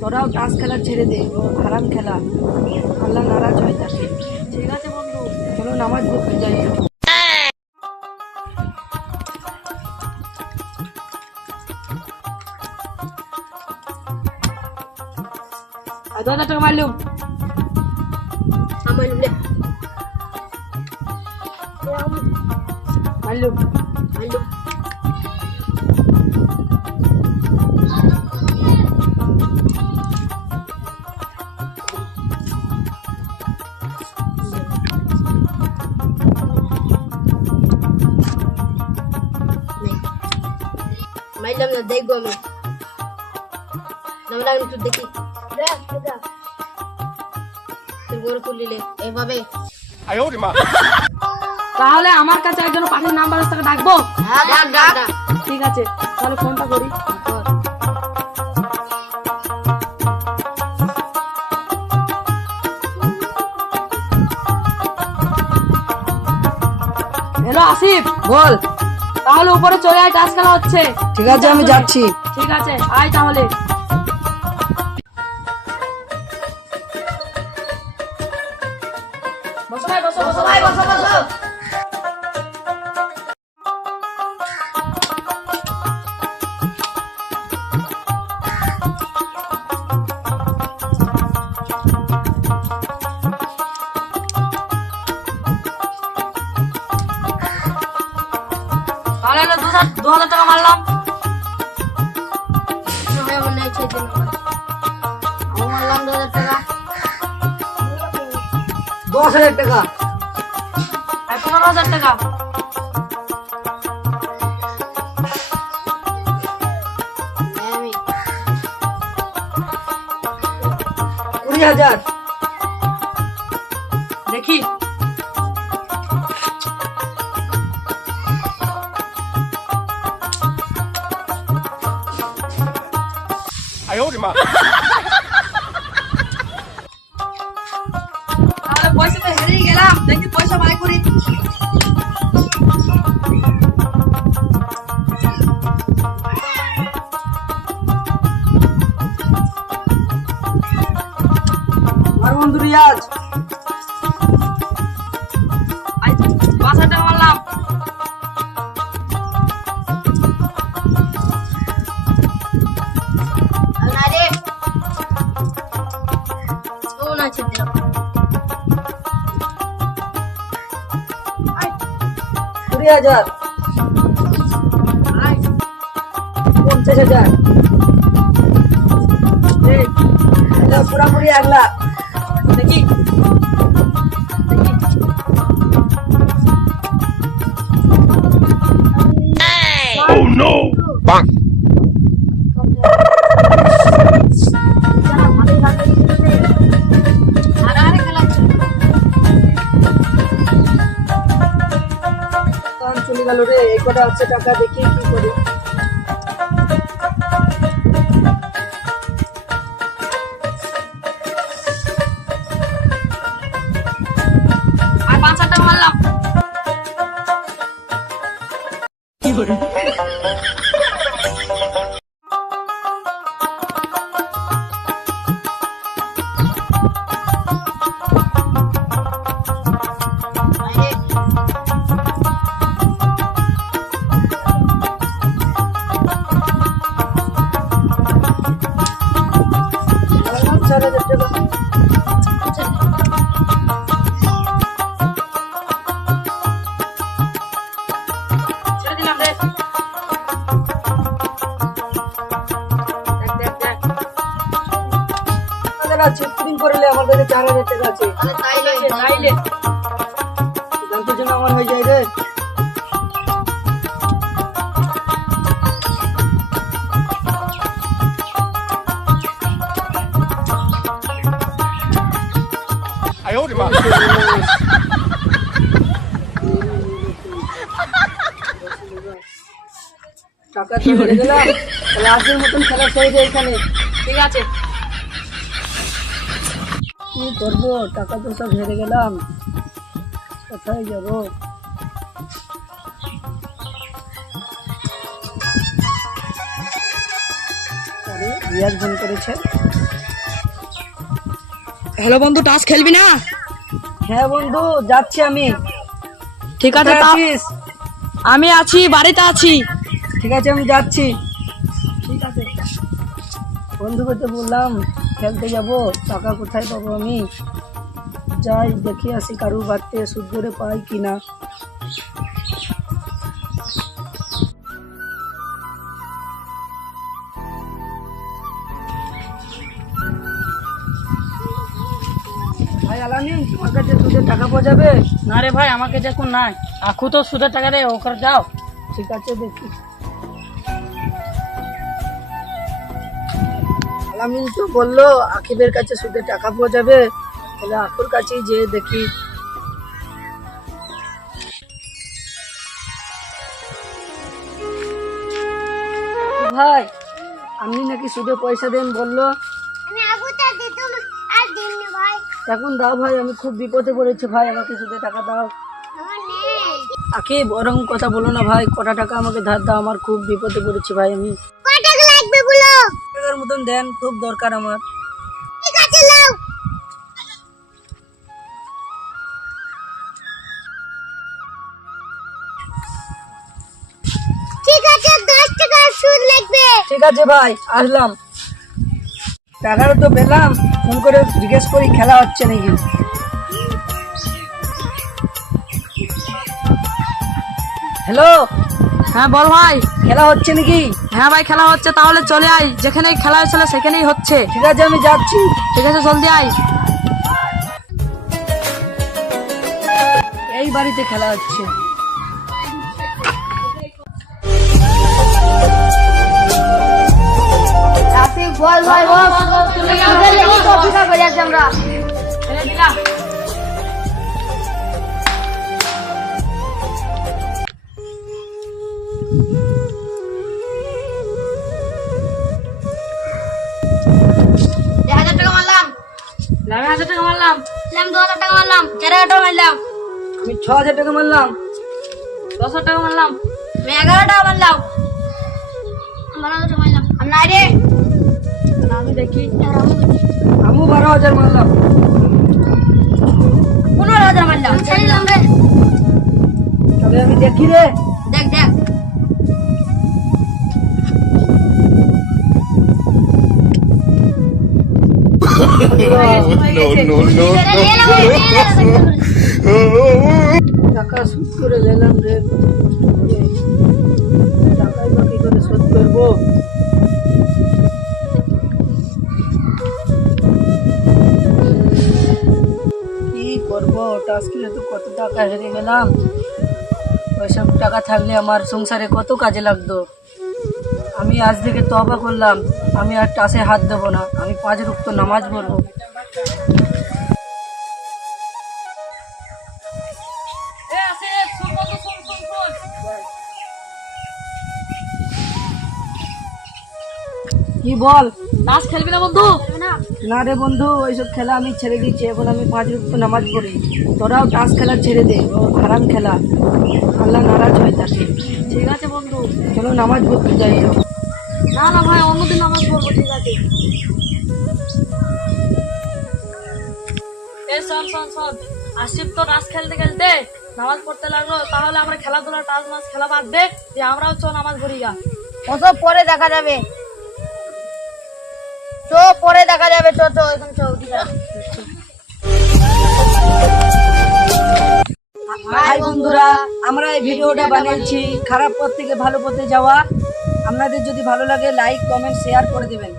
তোরাও তাস খেলা ছেড়ে দে, হারাম খেলা, আল্লাহ নারাজ হয়ে থাকে। ঠিক আছে বন্ধু, চলো নামাজ পড়তে যাই। আর 2000 টাকা মারলুম, মারলুম মারলুম। মাইলাম না, দেখবো আমি নাম একটু দেখি। তোর বড় খুলিলে এভাবে তাহলে আমার কাছে একজন পাখির নাম্বার তাকে ডাকবো। ডাক। ঠিক আছে, তাহলে ফোনটা করি। হ্যালো আসিফ, বল। তাহলে উপরে চলে আয়, টাস খেলা হচ্ছে। ঠিক আছে, আমি যাচ্ছি। ঠিক আছে, আয় তাহলে। বসো ভাই, বসো বসো ভাই, বসো বসো। তাহলে 2000 টাকা মারলাম। আমার নেই, ছেড়ে দিন। আমি মারলাম 2000 টাকা। 10,000 টাকা। 15,000 টাকা। আমি 20,000। দেখি তাহলে পয়সা তো হেরেই গেলাম, দেখি পয়সা বাই করি। আর বন্ধু রিয়াজ, 5,000 টাকা মারলাম। না রে, ও না ছেড়ে দিলাম। 20,000। 50,000। পুরাপুরি 1 লাখ। দেখি Oh no! Bang! হারাহারি খেলা হচ্ছে। চলে গেল রে, এই কটা হচ্ছে টাকা, দেখি কি করি। আর 5,000 টাকা মারলাম। মারলাম 4,000 টাকা। ছেড়ে দিলাম রে। দেখ, দেখ, দেখ। টাকা আছে, প্রিন্ট করলে আমার কাছে 4,000 টাকা আছে। তাইলে তাইলে জানতে জন্য আমার হয়ে যায় রে। টাকা তো হেরে গেলাম, তাহলে আজকের মতন খেলা ছেড়ে দেয় এখানে। ঠিক আছে। কি করবো, টাকা তো সব হেরে গেলাম, কোথায় যাবো? আরে রিয়াজ ফোন করেছে। হ্যালো বন্ধু, টাস খেলবি না? হ্যাঁ বন্ধু, যাচ্ছি আমি। ঠিক আছে, কোথায় আছিস? আমি আছি, বাড়িতে আছি। ঠিক আছে, আমি যাচ্ছি। ঠিক আছে। বন্ধুকে তো বললাম খেলতে যাব, টাকা কোথায় পাবো আমি? যাই দেখি আসি কারুর বাড়িতে সুদ করে পাই কিনা। ভাই আলামিন, তোমার কাছে সুদের টাকা পাওয়া যাবে? না রে ভাই, আমাকে দেখুন নাই। আখু তো সুদের টাকা রে, ওখানে যাও। ঠিক আছে, দেখি। আলামিন তো বললো আকিবের কাছে সুদের টাকা পাওয়া যাবে, তাহলে আকুর কাছেই যেয়ে দেখি। ভাই, আপনি নাকি সুদে পয়সা দেন বললো, এখন দাও ভাই, আমি খুব বিপদে পড়েছি ভাই, আমাকে সুদে টাকা দাও। আকিব, ওরকম কথা বলো না ভাই, কটা টাকা আমাকে ধার দাও, আমার খুব বিপদে পড়েছি ভাই। আমি টাকার মতন দেন, খুব দরকার আমার। ঠিক আছে ভাই, আসলাম। টাকাটা তো পেলাম, ফোন করে জিজ্ঞেস করি খেলা হচ্ছে নাকি। হ্যালো, হ্যাঁ বল ভাই। খেলা হচ্ছে নাকি? হ্যাঁ ভাই, খেলা হচ্ছে, তাহলে চলে আয়। যেখানেই খেলা হয়েছিল সেখানেই হচ্ছে। ঠিক আছে, আমি যাচ্ছি। ঠিক আছে, জলদি আয়। এই বাড়িতে খেলা হচ্ছে। বল ভাই, অপেক্ষা করে আছি আমরা। টাকা মারলাম, আমি 1000 টাকা মারলাম। 2000 টাকা মারলাম, 4000 টাকা মারলাম, আমি 6000 টাকা মারলাম। 10,000 টাকা মারলাম। আমি 11 টাকা মারলাম, 12 টাকা মারলাম। আমি নাই রে, আমি দেখি। আমি 12,000 মারলাম। 15,000 মারলাম। ছেড়লাম রে, তবে আমি দেখি রে। দেখ দেখ। টাকা শোধ করে নিলাম রে, টাকাই বা কি করে শোধ করবো? কি করবো, টাস্ক খেলে তো কত টাকা হেরে গেলাম। ওইসব টাকা থাকলে আমার সংসারে কত কাজে লাগতো। আমি আজ থেকে তওবা করলাম, আমি আর টাসে হাত দেবো না, আমি 5 ওয়াক্ত নামাজ পড়বো। কি বল? টাস খেলবি না বন্ধু? না রে বন্ধু, ওইসব খেলা আমি ছেড়ে দিয়েছি, এখন আমি 5 ওয়াক্ত নামাজ পড়ি। তোরাও টাস খেলা ছেড়ে দে, ও হারাম খেলা, আল্লাহ নারাজ হয়ে থাকে। ঠিক আছে বন্ধু। চলো নামাজ পড়তে যাই। না না ভাই, অন্যদিন নামাজ পড়বো। ঠিক আছে। শোন শোন শোন, আসিফ তো টাস খেলতে খেলতে নামাজ পড়তে লাগলো, তাহলে আমরা খেলাধুলা টাস মাস খেলা বাদ দে, যে আমরাও চো নামাজ পড়ি গা। ওসব পরে দেখা যাবে, চো পরে দেখা যাবে। চো চো, এখন চো, ঠিক আছে। হাই বন্ধুরা, আমরা এই ভিডিওটা বানিয়েছি খারাপ পথ থেকে ভালো পথে যাওয়া। আপনাদের যদি ভালো লাগে লাইক কমেন্ট শেয়ার করে দেবেন।